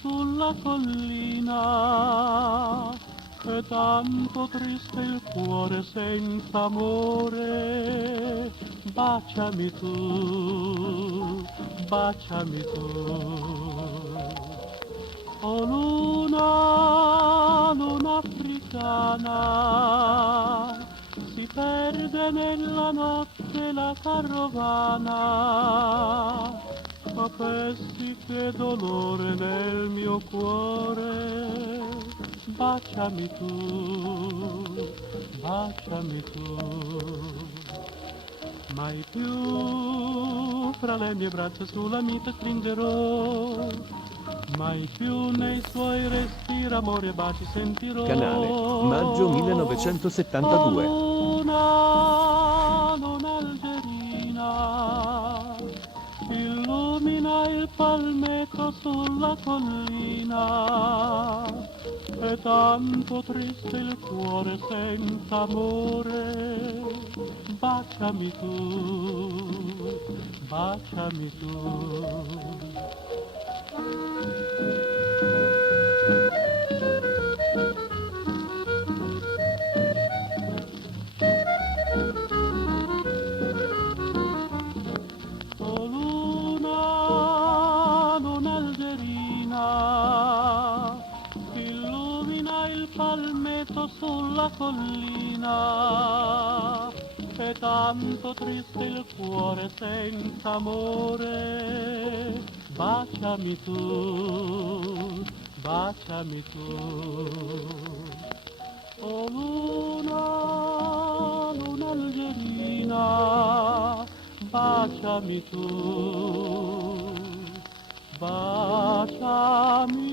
sulla collina, è tanto triste il cuore senza amore. Baciami tu, baciami tu. O luna, luna africana, si perde nella notte la carovana. Sapessi che dolore nel mio cuore. Baciami tu, baciami tu. Mai più fra le mie braccia sulla mita stringerò, mai più nei suoi respiri amore e baci sentirò. Canale, maggio 1972. Luna, luna algerina, illumina il palmetto sulla collina. È tanto triste il cuore senza amore. Baciami tu, baciami tu. O luna, luna algerina, illumina il palmetto sulla collina. È tanto triste il cuore senza amore. Baciami tu, baciami tu. O luna, luna algerina, baciami tu, baciami